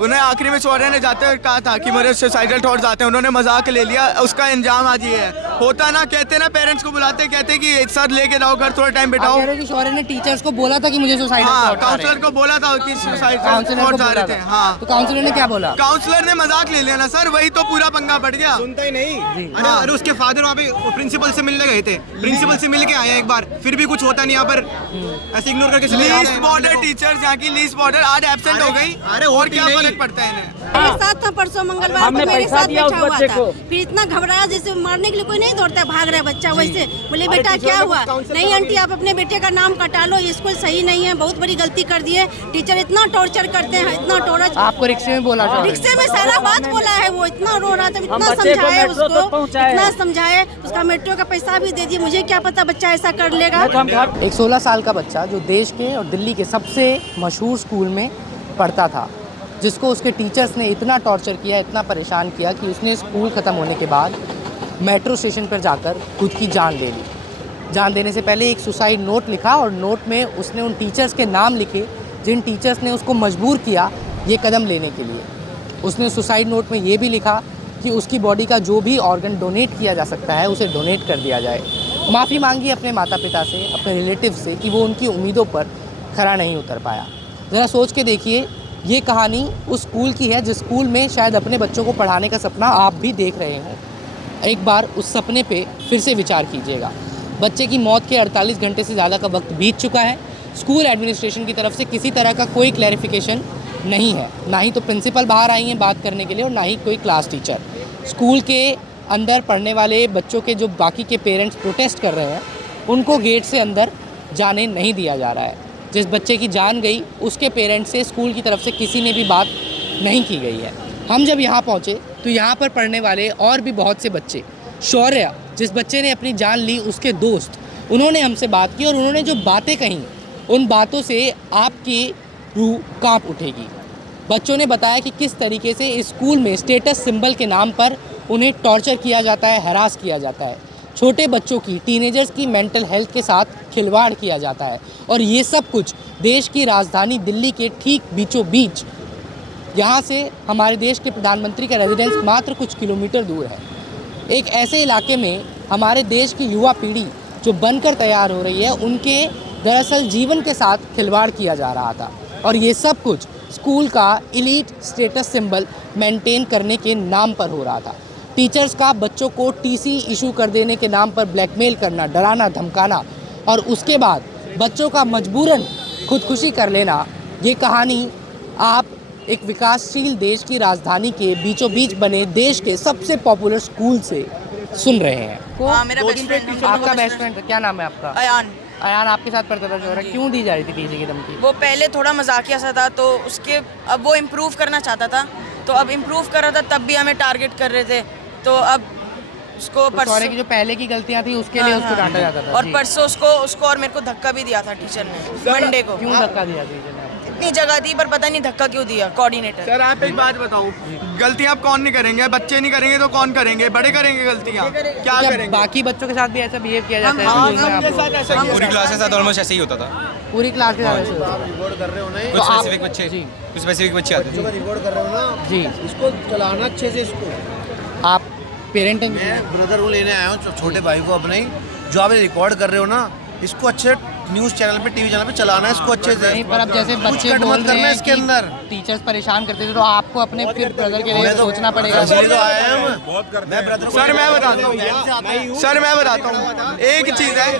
उन्हें आखिरी में शौर्य ने जाते हुए कहा था कि मेरे सुसाइडल थॉट्स आते हैं, उन्होंने मजाक ले लिया, उसका अंजाम आज ये है। होता ना, कहते ना पेरेंट्स को बुलाते, कहते कि एक साथ लेके जाओ घर, थोड़ा टाइम बिताओ। कह रहे हो कि शौर्य ने टीचर्स को बोला था कि मुझे सुसाइडल थॉट्स आ रहे हैं। काउंसलर को बोला था कि सुसाइडल थॉट्स आ रहे थे। हाँ, तो काउंसलर ने क्या बोला? काउंसलर ने मजाक ले लिया ना सर, वही तो पूरा पंगा बढ़ गया। सुनता ही नहीं। अरे उसके फादर वहाँ पे प्रिंसिपल से मिलने गए थे, प्रिंसिपल से मिल के आए एक बार, फिर भी कुछ होता नहीं यहाँ पर, ऐसे इग्नोर करके चले जाते लीस्ट हैं। बॉर्डर टीचर्स, यहाँ की लीस्ट बॉर्डर आज एब्सेंट हो गई। अरे और होती क्या नहीं। फर्क पड़ता है इन्हें? मेरे साथ था परसों मंगलवार को, मेरे साथ बैठा हुआ था। फिर इतना घबराया जैसे मारने के लिए कोई नहीं दौड़ता, भाग रहा है बच्चा वैसे। बोले बेटा क्या हुआ? नहीं आंटी आप अपने बेटे का नाम कटा लो, स्कूल सही नहीं है, बहुत बड़ी गलती कर दी है। टीचर इतना टॉर्चर करते हैं, इतना टॉर्चर। आपको रिक्शे में बोला था? रिक्शे में सारा बात बोला है, वो इतना रो रहा था, इतना समझाए उसको, इतना समझाए, उसका मेट्रो का पैसा भी दे दिए। मुझे क्या पता बच्चा ऐसा कर लेगा। एक 16 साल का बच्चा जो देश के और दिल्ली के सबसे मशहूर स्कूल में पढ़ता था, जिसको उसके टीचर्स ने इतना टॉर्चर किया, इतना परेशान किया कि उसने स्कूल ख़त्म होने के बाद मेट्रो स्टेशन पर जाकर खुद की जान ले ली। जान देने से पहले एक सुसाइड नोट लिखा और नोट में उसने उन टीचर्स के नाम लिखे जिन टीचर्स ने उसको मजबूर किया ये कदम लेने के लिए। उसने सुसाइड नोट में ये भी लिखा कि उसकी बॉडी का जो भी ऑर्गन डोनेट किया जा सकता है उसे डोनेट कर दिया जाए। माफ़ी मांगी अपने माता पिता से, अपने रिलेटिव से कि वो उनकी उम्मीदों पर खरा नहीं उतर पाया। ज़रा सोच के देखिए, ये कहानी उस स्कूल की है जिस स्कूल में शायद अपने बच्चों को पढ़ाने का सपना आप भी देख रहे हों। एक बार उस सपने पे फिर से विचार कीजिएगा। बच्चे की मौत के 48 घंटे से ज़्यादा का वक्त बीत चुका है। स्कूल एडमिनिस्ट्रेशन की तरफ से किसी तरह का कोई क्लैरिफिकेशन नहीं है, ना ही तो प्रिंसिपल बाहर आई हैं बात करने के लिए और ना ही कोई क्लास टीचर। स्कूल के अंदर पढ़ने वाले बच्चों के जो बाकी के पेरेंट्स प्रोटेस्ट कर रहे हैं उनको गेट से अंदर जाने नहीं दिया जा रहा है। जिस बच्चे की जान गई उसके पेरेंट्स से स्कूल की तरफ से किसी ने भी बात नहीं की गई है। हम जब यहाँ पहुँचे तो यहाँ पर पढ़ने वाले और भी बहुत से बच्चे, शौर्य जिस बच्चे ने अपनी जान ली, उसके दोस्त, उन्होंने हमसे बात की और उन्होंने जो बातें कहीं उन बातों से आपकी रूह कांप उठेगी। बच्चों ने बताया कि किस तरीके से इस स्कूल में स्टेटस सिंबल के नाम पर उन्हें टॉर्चर किया जाता है, हरास किया जाता है। छोटे बच्चों की, टीनेजर्स की मेंटल हेल्थ के साथ खिलवाड़ किया जाता है और ये सब कुछ देश की राजधानी दिल्ली के ठीक बीचों बीच, यहाँ से हमारे देश के प्रधानमंत्री का रेजिडेंस मात्र कुछ किलोमीटर दूर है। एक ऐसे इलाके में हमारे देश की युवा पीढ़ी जो बनकर तैयार हो रही है, उनके दरअसल जीवन के साथ खिलवाड़ किया जा रहा था और ये सब कुछ स्कूल का एलीट स्टेटस सिंबल मेंटेन करने के नाम पर हो रहा था। टीचर्स का बच्चों को टीसी इशू कर देने के नाम पर ब्लैकमेल करना, डराना, धमकाना और उसके बाद बच्चों का मजबूरन खुदकुशी कर लेना, ये कहानी आप एक विकासशील देश की राजधानी के बीचों बीच बने देश के सबसे पॉपुलर स्कूल से सुन रहे हैं। हाँ, मेरा बेस्ट फ्रेंड। आपका बेस्ट फ्रेंड क्या नाम है आपका? अयान। अयान आपके साथ पढ़ता था शौर्य, क्यों दी जा रही थी टीसी की धमकी? वो पहले थोड़ा मजाकिया सा था तो उसके अब वो इम्प्रूव करना चाहता था, तो अब इम्प्रूव कर रहा था तब भी हमें टारगेट कर रहे थे। तो अब उसको शौर्य की जो पहले की गलतियां थी उसके लिए उसको डांटा जाता था। और परसों उसको और मेरे को धक्का भी दिया था टीचर ने, मंडे को। क्यों धक्का दिया टीचर ने? इतनी जगह थी पर पता नहीं धक्का क्यों दिया कोऑर्डिनेटर। सर आप एक बात बताओ, गलतियां आप कौन नहीं करेंगे? बच्चे नहीं करेंगे तो कौन करेंगे? बड़े करेंगे गलतियां, क्या करेंगे? बाकी बच्चों के साथ भी ऐसा बिहेव किया जाता है? हमारे साथ ऐसा ही पूरी क्लास के साथ ऑलमोस्ट ऐसे ही होता था। पूरी क्लास के साथ ऐसे होता है? रिकॉर्ड कर रहे हो ना, कुछ स्पेसिफिक बच्चे, कुछ स्पेसिफिक बच्चे आते बच्चों का थे। रिकॉर्ड कर रहे हो ना जी। इसको चलाना अच्छे से। इसको आप पेरेंट हैं? मैं ब्रदर को लेने आया हूँ, छोटे भाई को अपने ही, जो आप रिकॉर्ड कर रहे हो ना, इसको अच्छे न्यूज़ चैनल पे, टीवी चैनल पे चलाना है इसको अच्छे से। नहीं, पर अब जैसे कुछ बच्चे कट बोल मत रहे करना हैं इसके कि अंदर। टीचर्स परेशान करते थे तो आपको अपने फिर ब्रदर के लिए मैं तो सोचना पड़ेगा। इसलिए तो आया हूँ मैं ब्रदर को। सर मैं बताता हूँ, सर मैं बताता हूँ, एक चीज़ है,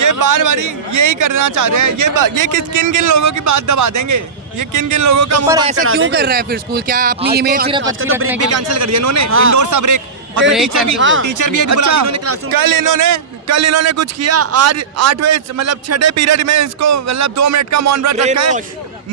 ये बार बारी यही करना चाह रहे हैं। ये किन किन लोगों की बात दबा देंगे? ये किन किन लोगों का मुंह पर बंद ऐसा करा क्यों देंगे? कर रहा है फिर स्कूल? क्या अपनी इमेज सिर्फ अच्छी तो रखने ब्रेक के भी लिए? कैंसिल कर दिया इन्होंने, हाँ। इंडोर सा ब्रेक। और ब्रेक टीचर भी cancel। टीचर भी ये बुला अच्छा, इन्होंने क्लासरूम। कल इन्होंने कुछ किया, आज 8वें मतलब 6ठे पीरियड में इसको मतलब 2 मिनट का मौन व्रत रखा है,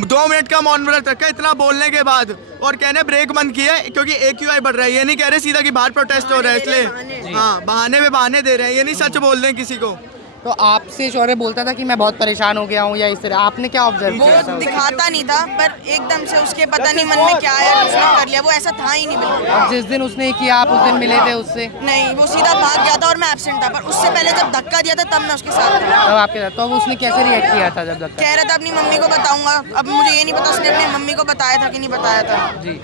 2 मिनट का मौन व्रत रखा है इतना बोलने के बाद, और कहने ब्रेक बंद किया है क्योंकि AQI बढ़ रहा है। ये नहीं कह रहे सीधा कि बाहर प्रोटेस्ट हो रहा है इसलिए, हाँ बहाने पे बहाने दे रहे हैं, ये नहीं सच बोल रहे हैं किसी को। तो आपसे शौर्य बोलता था कि मैं बहुत परेशान हो गया हूँ या इस तरह, आपने क्या ऑब्जर्व वो किया था? दिखाता नहीं था, पर एकदम से उसके पता नहीं मन में क्या आया, उसने कर लिया। वो ऐसा था ही नहीं बिल्कुल। और जिस दिन उसने किया आप उस दिन मिले थे उससे? नहीं, वो सीधा भाग गया था और मैं एब्सेंट था। पर उससे पहले जब धक्का दिया था तब मैं उसके साथ था। तब आपके साथ, तो अब उसने कैसे रिएक्ट किया था जब तक? कह रहा था अपनी मम्मी को बताऊंगा। अब मुझे ये नहीं पता उसने अपनी मम्मी को बताया था कि नहीं बताया था। जी,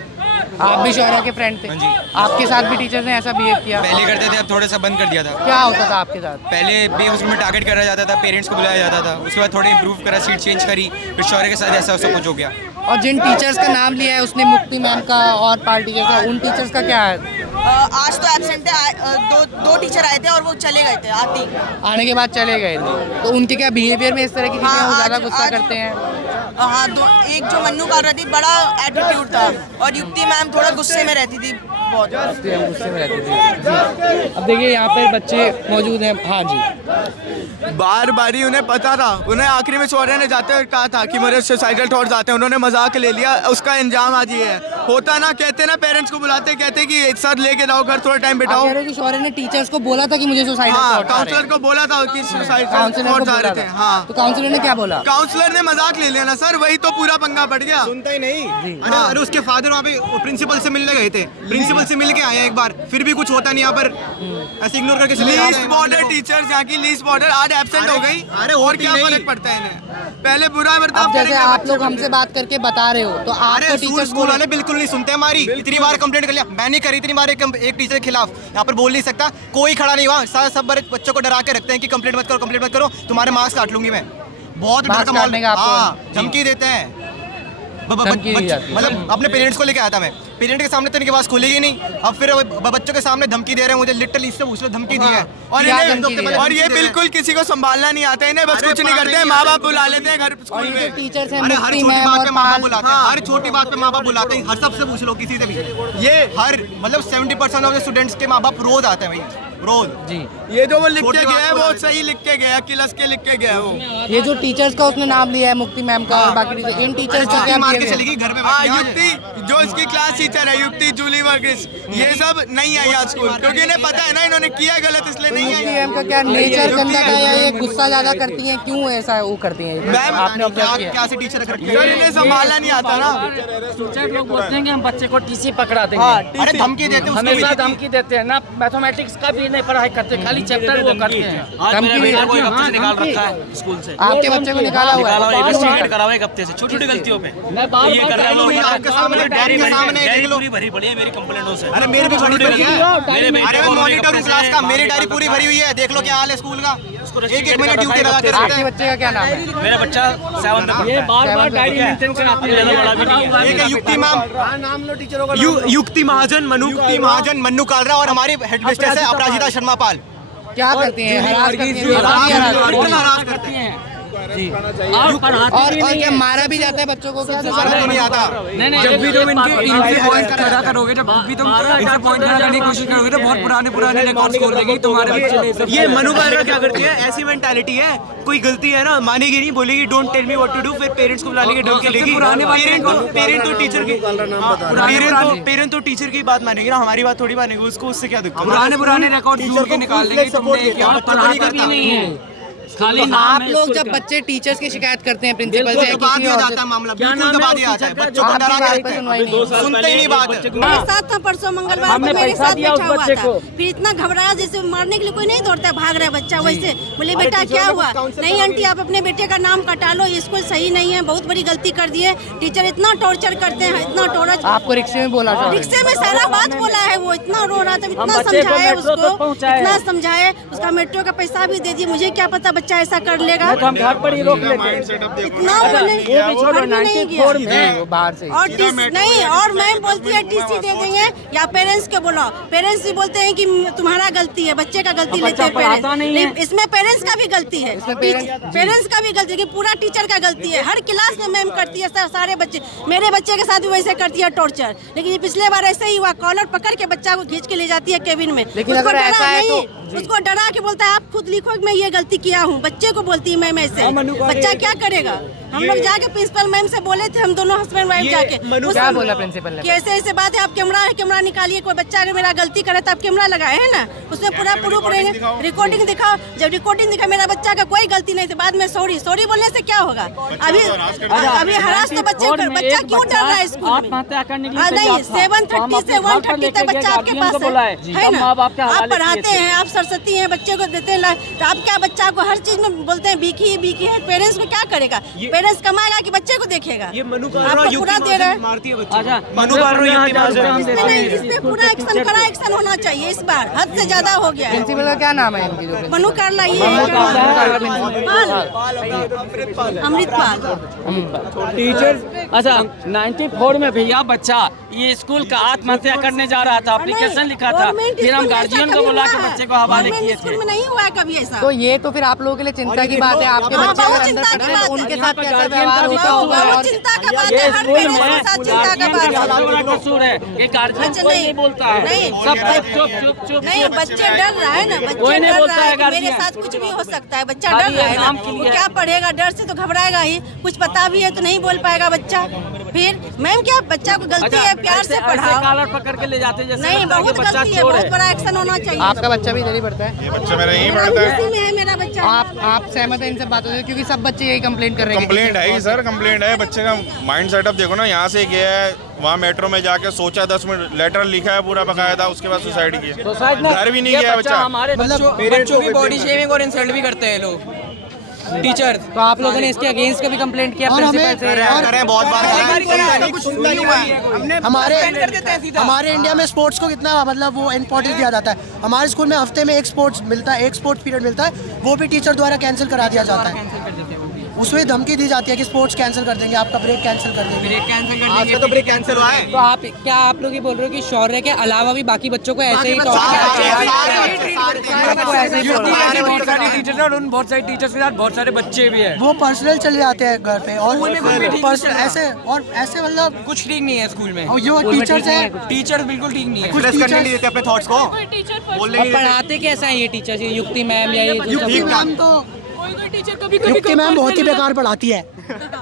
आप भी शौर्य के फ्रेंड थे? हाँ जी। आपके साथ भी टीचर्स ने ऐसा बिहेव किया? पहले करते थे, अब थोड़ा सा बंद कर दिया था। क्या होता था आपके साथ? पहले बेहोश में टारगेट करा जाता था, पेरेंट्स को बुलाया जाता था, उसके बाद थोड़ा इंप्रूव करा, सीट चेंज करी, फिर शौर्य के साथ ऐसा सब कुछ हो गया। और जिन टीचर्स का नाम लिया है उसने, मुक्ति मैम का और पाल टीचर्स का, उन टीचर्स का क्या है? आज तो एब्सेंट थे, दो टीचर आए थे और वो चले गए थे आती। आने के बाद चले गए थे, तो उनके क्या बिहेवियर में इस तरह की चीजें हाँ, वो ज़्यादा आज- गुस्सा आज- करते हैं? हाँ, एक जो मन्नू कर रही थी, बड़ा एटीट्यूड था, और युक्ति मैम थोड़ा गुस्से में रहती थी बहुत। गुस्से में रहते थे जी। अब देखिए यहाँ पर बच्चे मौजूद हैं। हाँ जी, बार बारी उन्हें पता था, उन्हें आखिरी में शौर्य ने जाते हुए कहा था कि मेरे सुसाइडल थॉट्स आते हैं, उन्होंने मजाक ले लिया, उसका इंजाम आज ये है। होता ना, कहते ना पेरेंट्स को बुलाते, कहते कि एक साथ लेके जाओ घर, थोड़ा टाइम आप बिठाओ। कह रहे हो कि शौर्य ने टीचर्स को बोला था कि मुझे सुसाइड हाँ, काउंसलर को बोला था कि सुसाइडल थॉट्स आ रहे थे। हाँ, तो काउंसलर ने क्या बोला? काउंसलर ने मजाक ले लिया ना सर, वही तो पूरा पंगा बढ़ गया। सुनता ही नहीं। अरे उसके फादर वहाँ पे प्रिंसिपल से मिलने गए थे, प्रिंसिपल से मिल के आए एक बार, फिर भी कुछ होता नहीं यहाँ पर, ऐसे इग्नोर करके चले लीस्ट बॉर्डर टीचर्स, यहाँ की लीस्ट बॉर्डर आज एब्सेंट हो गई। अरे और होती क्या नहीं। फर्क पड़ता है इन्हें? पहले बुरा बर्ताव अब जैसे करेंगे आप बच्चों लोग को हमसे बात करके बता रहे हो, तो अरे आपको स्कूल टीचर्स स्कूल वाले बिल्कुल नहीं सुनते हमारी। इतनी बार कंप्लेंट कर लिया, मैंने करी इतनी बार एक टीचर के खिलाफ, यहाँ पर बोल नहीं सकता, कोई खड़ा नहीं हुआ। सब बड़े बच्चों को डरा के रखते हैं कि कंप्लेंट मत करो, कंप्लेंट मत करो, तुम्हारे मार्क्स काट लूंगी मैं। बहुत डर का माहौल। हाँ, धमकी देते हैं, धमकी दी जाती है। मतलब अपने पेरेंट्स को लेके आया था मैं, पेरेंट के सामने तो इनके पास खुलेगी नहीं, अब फिर बच्चों के सामने धमकी दे रहे हैं मुझे, लिटरली इससे पूछ लो, धमकी दी है। और क्या इन्हें धमकी दी है? और ये बिल्कुल किसी को संभालना नहीं आता, इन्हें बस कुछ नहीं करते हैं, माँ बाप बुला लेते हैं घर और स्कूल ये जो में। टीचर्स हैं, अरे हर मुक्ति छोटी मैम बात और पे माँ बाप पाल, बुलाते हैं, हर छोटी बात पे माँ बाप बुलाते हैं, हर सबसे पूछ लो, किसी से भी। ये हर मतलब 70% ऑफ द स्टूडेंट्स के माँ बाप रोज आते हैं भाई, रोज। जी, ये जो वो लिख छोटी के बात गया है को वो बुला सही लिख के गया, किलस के लिख के गया है वो। ये जो टीचर्स का उसने नाम लिया है, मुक्ति मैम का और बाकी टीचर, इन टीचर्स का क्या मार के behavior? चली गई घर में हाँ, बैठ के। युक्ति जो इसकी क्लास टीचर है, युक्ति जूली वर्गीस, ये सब नहीं आई आज स्कूल, क्योंकि इन्हें पता है ना इन्होंने किया गलत, इसलिए तो नहीं मुक्ति आई। मैम का क्या नेचर गंदा का, या ये गुस्सा ज्यादा करती हैं, क्यों ऐसा वो करती हैं? मैम, आपने ऑब्जर्व किया? क्या से टीचर रख सर इन्हें संभालना नहीं आता ना। टीचर लोग बोलते हैं कि हम बच्चे को टीसी पकड़ा देंगे। हाँ, अरे धमकी देते हैं उसको भी। हमेशा धमकी देते हैं ना, मैथमेटिक्स का भी नहीं पढ़ाई करते, खाली चैप्टर वो करते हैं। धमकी भी- को एक हफ्ते से निकाल रखा है स्कूल से, आपके बच्चे को निकाला हुआ निकाला है? हुआ, इन्वेस्टिगेट करा हुआ एक हफ्ते से, छोटी छोटी गलतियों पे मैं बार ये कर रहा हूँ, आपके सामने डैडी के सामने डायरी देख लो। पूरी भरी पड़ी है मेरी कंप्लेंटों से। अरे मेरी भी भरी पड़ी है। मेरे बेटे अरे को मैं एक मॉनिटर हूँ हफ्ते क्लास से का, मेरी बाहर डायरी पूरी भरी हुई है, देख लो क्या हाल है स्कूल का। एक एक महीने ड्यूटी लगा के रखते आपके हैं। बच्चे का क्या नाम है? मेरा बच्चा 7th में ये पढ़ता है। बार बार डायरी मेंटेन कराते हैं। ज़्यादा बड़ा भी नहीं है। एक है युक्ति मैम, युक्ति महाजन, मन्नू कालरा, और हमारी हेड मिस्ट्रेस है अपराजिता शर्मा पाल। क्या करती हैं? हरास करती हैं? हरास करते हैं। जी, और पढ़ाते और भी नहीं क्या है। मारा भी जाता है बच्चों को? क्या समझ नहीं आता। नहीं, जब भी तुम इनकी पॉइंट खड़ा करोगे, जब भी तुम इनसे पॉइंट खड़ा करने की कोशिश करोगे तो बहुत पुराने रिकॉर्ड्स खोल देगी तुम्हारे बच्चे ने। ये मनु कालरा क्या करती है, ऐसी मेंटालिटी है, कोई गलती है ना मानेगी नहीं, बोलेगी don't tell me what to do, फिर पेरेंट्स को बुला लेके डर के लेगी। पेरेंट तो टीचर की बात मानेगी ना, हमारी बात थोड़ी मानेगी, उसको उससे क्या दिक्कत। पुराने रिकॉर्ड ढूंढ के निकाल देंगे तुमने, क्या पढ़ाते भी नहीं है, खाली तो आप लोग जब बच्चे टीचर्स की शिकायत करते हैं प्रिंसिपल से, दबा किसी दिया और जाता से, है मामला, क्या बिल्कुल नाम दबा है दिया जाता है, टीचर का? बच्चों को आपकी डरा बात के पर रखते सुनवाई हैं, नहीं। सुनते ही नहीं बात। मेरे साथ था परसों मंगलवार को, हमने मेरे पैसा साथ दिया बैठा उस हुआ बच्चे था, को। फिर इतना घबराया जैसे मारने के लिए कोई नहीं दौड़ता है, भाग रहा है बच्चा वैसे। बोले बेटा क्या हुआ? नहीं आंटी आप अपने बेटे का नाम कटा लो, ये स्कूल सही नहीं है, बहुत बड़ी गलती कर दी है, टीचर इतना टॉर्चर करते हैं, इतना टॉर्चर। आपको रिक्शे में बोला शौर्य? रिक्शे में सारा बात बोला है, वो इतना रो रहा था, इतना बच्चे को समझाए मेट्रो तक उसको, पहुंचाए। इतना समझाए, उसका मेट्रो का पैसा भी दे दिए, मुझे क्या पता बच्चा ऐसा कर लेगा। तो हम घर पर ही रोक लेते हैं। इतना मैंने वो भी छोड़ो, घर भी नहीं किया। 94 में वो बाहर से। और नहीं, और मैम बोलती है टीसी दे देंगे या पेरेंट्स के बुलाओ, पेरेंट्स भी बोलते हैं कि तुम्हारा गलती है, बच्चे का गलती अब लेते हैं बच्चा पढ़ाता नहीं है। पेरेंट्स। इसमें पेरेंट्स का भी गलती है, इसमें पेरेंट्स का भी गलती है, कि पूरा टीचर का गलती है, हर क्लास में मैम करती है, सारे बच्चे, मेरे बच्चे के साथ भी वैसे करती है टॉर्चर। लेकिन ये पिछले बार ऐसे ही हुआ, कॉलर पकड़ के बच्चा को खींच के ले जाती है केबिन में, लेकिन उसको अगर डरा ऐसा है नहीं, तो- उसको डरा के बोलता है आप खुद लिखो कि मैं ये गलती किया हूँ, बच्चे को बोलती है मैम ऐसे, बच्चा क्या करेगा? हम लोग जाके प्रिंसिपल मैम से बोले थे, हम दोनों हस्बैंड वाइफ जाके। क्या बोला प्रिंसिपल ने? कि ऐसे ऐसे बात है, आप कैमरा निकालिए, कोई बच्चा अगर मेरा गलती करे तो आप कैमरा लगाए है ना, उसमें पूरा प्रूफ रहेंगे, रिकॉर्डिंग दिखाओ। जब रिकॉर्डिंग दिखा मेरा बच्चा का कोई गलती नहीं थी, बाद में सॉरी बोलने से क्या होगा? अभी हरास तो बच्चा क्यों डर रहा है स्कूल में? नहीं, 7:30 से 1:30 तक बच्चा आपके पास है ना, आप पढ़ाते हैं, आप सरस्वती हैं, बच्चे को देते हैं, तो आप क्या बच्चा को हर चीज में बोलते हैं बीकी है। पेरेंट्स को क्या करेगा? पेरेंट्स कमाएगा कि बच्चे को देखेगा? ये मनु आपको पूरा दे रहा है, पूरा एक्शन होना चाहिए इस बार, हद से ज्यादा हो गया है। प्रिंसिपल का क्या नाम है इनकी? जो मनु करला, ये अमृतपाल। टीचर अच्छा 94 में भैया बच्चा ये स्कूल का आत्महत्या करने जा रहा था, एप्लीकेशन लिखा था, फिर हम गार्जियन को बुला के बच्चे को हवाले किए थे। में नहीं हुआ कभी ऐसा। तो ये तो फिर आप लोगों के लिए चिंता की बात है, आपके बच्चे अगर अंदर पढ़ रहे हैं तो उनके साथ कैसा व्यवहार होता होगा? और चिंता का बात है, हर पेरेंट्स के साथ चिंता का बात है। कसूर है ये गार्जियन कोई नहीं बोलता है, सब चुप नहीं, बच्चे डर रहा है ना, बच्चे डर रहा है, मेरे साथ कुछ भी हो सकता है, बच्चा डर रहा है ना, वो क्या पढ़ेगा? डर से तो घबराएगा ही, कुछ पता भी है तो नहीं बोल पाएगा बच्चा। फिर मैम क्या, बच्चा को गलती है, प्यार से पढ़ाओ, कॉलर पकड़ के ले जाते जैसे नहीं, बहुत गलती है, बहुत बड़ा एक्शन होना चाहिए। आपका बच्चा भी इधर ही पढ़ता है? ये बच्चा मेरा यहीं पढ़ता है। इसी में है मेरा बच्चा। आप सहमत हैं इन सब बातों से? क्योंकि सब बच्चे यही कंप्लेंट कर रहे हैं। कंप्लेंट है ही सर, कंप्लेंट है। बच्चे का माइंड सेटअप देखो ना, यहाँ से गया है, वहाँ मेट्रो में जाके सोचा 10 मिनट, लेटर लिखा है पूरा बकायदा, उसके बाद सुसाइड किया, घर भी नहीं गया बच्चा। हमारे बच्चों की बॉडी शेमिंग और इंसल्ट भी करते हैं लोग टीचर। तो आप लोगों ने इसके अगेंस्ट कभी कंप्लेंट किया प्रिंसिपल से? बहुत बार हमारे इंडिया में स्पोर्ट्स को कितना मतलब वो इम्पोर्टेंस दिया जाता है। हमारे स्कूल में हफ्ते में एक स्पोर्ट्स मिलता है, एक स्पोर्ट्स पीरियड मिलता है, वो भी टीचर द्वारा कैंसिल करा दिया जाता है। उसमें धमकी दी जाती है कि स्पोर्ट्स कैंसिल कर देंगे, आपका ब्रेक कैंसिल कर देंगे। आपका तो ब्रेक कैंसिल हुआ है। तो आप क्या आप लोग ये बोल रहे हो कि शौर्य के अलावा भी बाकी बच्चों को ऐसे ही बहुत सारे टीचर्स के साथ बहुत सारे बच्चे भी हैं। वो पर्सनल चले जाते हैं घर पे और ऐसे मतलब कुछ ठीक नहीं है स्कूल में। और जो टीचर्स हैं, टीचर बिल्कुल ठीक नहीं है। कुछ करने नहीं देते अपने थॉट्स को। पढ़ाते कैसा है ये टीचर? युक्ति मैम या ये युक्ति मैम तो युक्ति मैम बहुत ही बेकार पढ़ाती है।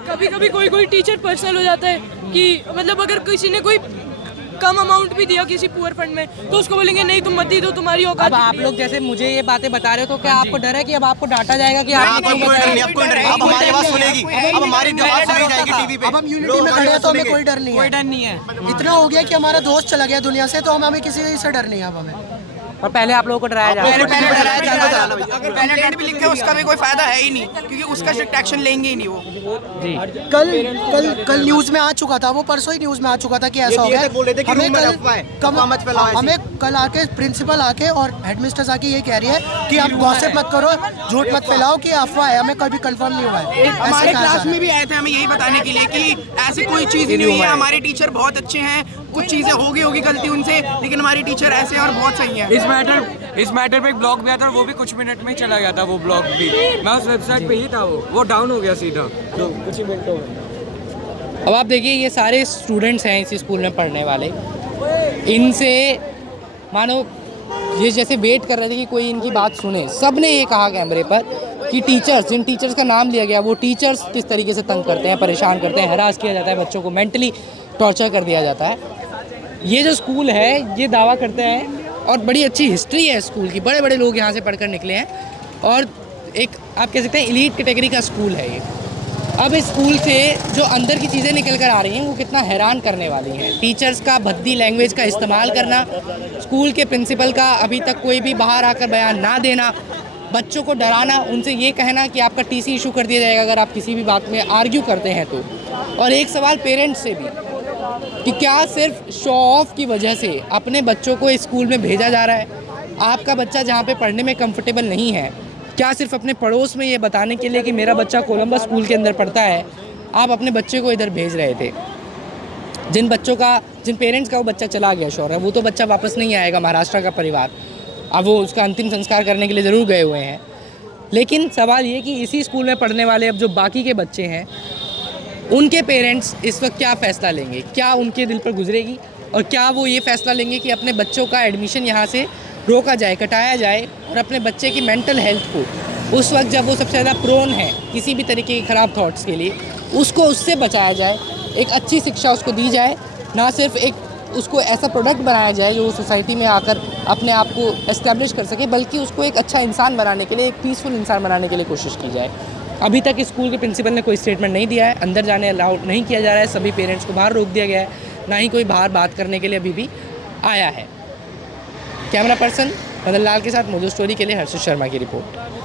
कभी कोई टीचर पर्सनल हो जाता है कि मतलब अगर किसी ने कोई कम अमाउंट भी दिया किसी पुअर फंड में तो उसको बोलेंगे नहीं तुम मत दी दो, तुम्हारी औकात। अब आप लोग जैसे मुझे ये बातें बता रहे हो तो क्या आपको डर है कि अब आपको डांटा जाएगा कि अब हमारी आवाज सुनेगी, अब हमारी आवाज सुनी जाएगी टीवी पे। अब हम यूनिटी में खड़े हैं तो हमें कोई डर नहीं है। कोई डर नहीं है। इतना हो गया कि हमारा दोस्त चला गया दुनिया से, तो हमें किसी से डर नहीं है अब हमें। और पहले आप लोगों को डराया जा रहा है। अगर कंप्लेंट भी लिखे उसका भी कोई फायदा है ही नहीं, क्योंकि उसका स्ट्रिक्ट एक्शन लेंगे ही नहीं वो। जी कल न्यूज में आ चुका था, वो परसों ही न्यूज में आ चुका था कि ऐसा हो गया। हमें कल आके प्रिंसिपल आके और हेडमिस्ट्रेस आके ये कह रही है कि आप गॉसिप मत करो, झूठ मत फैलाओ कि अफवाह है, हमें कभी कंफर्म नहीं हुआ है। हमारे क्लास में भी आए थे हमें यही बताने के लिए कि ऐसी कोई चीज़ नहीं हुई है, हमारे टीचर बहुत अच्छे हैं, कुछ चीज़ें होगी गलती उनसे, लेकिन हमारी टीचर ऐसे हैं और बहुत सही है। इस मैटर पे एक ब्लॉग भी आया था, वो भी कुछ मिनट में ही चला गया था वो ब्लॉग भी। मैं उस वेबसाइट पे ही था, वो डाउन हो गया सीधा तो कुछ ही मिनटों में। अब आप देखिए ये सारे स्टूडेंट्स हैं इसी स्कूल में पढ़ने वाले, इनसे मानो ये जैसे वेट कर रहे थे कि कोई इनकी बात सुने। सब ने ये कहा कैमरे पर कि जिन टीचर्स का नाम लिया गया वो टीचर्स किस तरीके से तंग करते हैं, परेशान करते हैं, हरास किया जाता है, बच्चों को मेंटली टॉर्चर कर दिया जाता है। ये जो स्कूल है ये दावा करते हैं और बड़ी अच्छी हिस्ट्री है स्कूल की, बड़े बड़े लोग यहाँ से पढ़कर निकले हैं और एक आप कह सकते हैं एलीट कैटेगरी का स्कूल है ये। अब इस स्कूल से जो अंदर की चीज़ें निकल कर आ रही हैं वो कितना हैरान करने वाली हैं। टीचर्स का भद्दी लैंग्वेज का इस्तेमाल करना, स्कूल के प्रिंसिपल का अभी तक कोई भी बाहर आकर बयान ना देना, बच्चों को डराना, उनसे ये कहना कि आपका टीसी इशू कर दिया जाएगा अगर आप किसी भी बात में आर्ग्यू करते हैं तो। और एक सवाल पेरेंट्स से भी कि क्या सिर्फ शो ऑफ की वजह से अपने बच्चों को इस स्कूल में भेजा जा रहा है? आपका बच्चा जहाँ पे पढ़ने में कंफर्टेबल नहीं है, क्या सिर्फ अपने पड़ोस में ये बताने के लिए कि मेरा बच्चा कोलंबस स्कूल के अंदर पढ़ता है आप अपने बच्चे को इधर भेज रहे थे? जिन पेरेंट्स का वो बच्चा चला गया शौर्य, वो तो बच्चा वापस नहीं आएगा, महाराष्ट्र का परिवार, अब वो उसका अंतिम संस्कार करने के लिए ज़रूर गए हुए हैं। लेकिन सवाल ये कि इसी स्कूल में पढ़ने वाले अब जो बाकी के बच्चे हैं उनके पेरेंट्स इस वक्त क्या फ़ैसला लेंगे? क्या उनके दिल पर गुजरेगी और क्या वो ये फ़ैसला लेंगे कि अपने बच्चों का एडमिशन यहाँ से रोका जाए, कटाया जाए और अपने बच्चे की मेंटल हेल्थ को उस वक्त जब वो सबसे ज़्यादा प्रोन है किसी भी तरीके के ख़राब थॉट्स के लिए, उसको उससे बचाया जाए, एक अच्छी शिक्षा उसको दी जाए, ना सिर्फ एक उसको ऐसा प्रोडक्ट बनाया जाए जो सोसाइटी में आकर अपने आप को एस्टैब्लिश कर सके, बल्कि उसको एक अच्छा इंसान बनाने के लिए, एक पीसफुल इंसान बनाने के लिए कोशिश की जाए। अभी तक स्कूल के प्रिंसिपल ने कोई स्टेटमेंट नहीं दिया है, अंदर जाने अलाउड नहीं किया जा रहा है, सभी पेरेंट्स को बाहर रोक दिया गया है, ना ही कोई बाहर बात करने के लिए अभी भी आया है। कैमरा पर्सन मदन लाल के साथ मोजो स्टोरी के लिए हर्षित शर्मा की रिपोर्ट।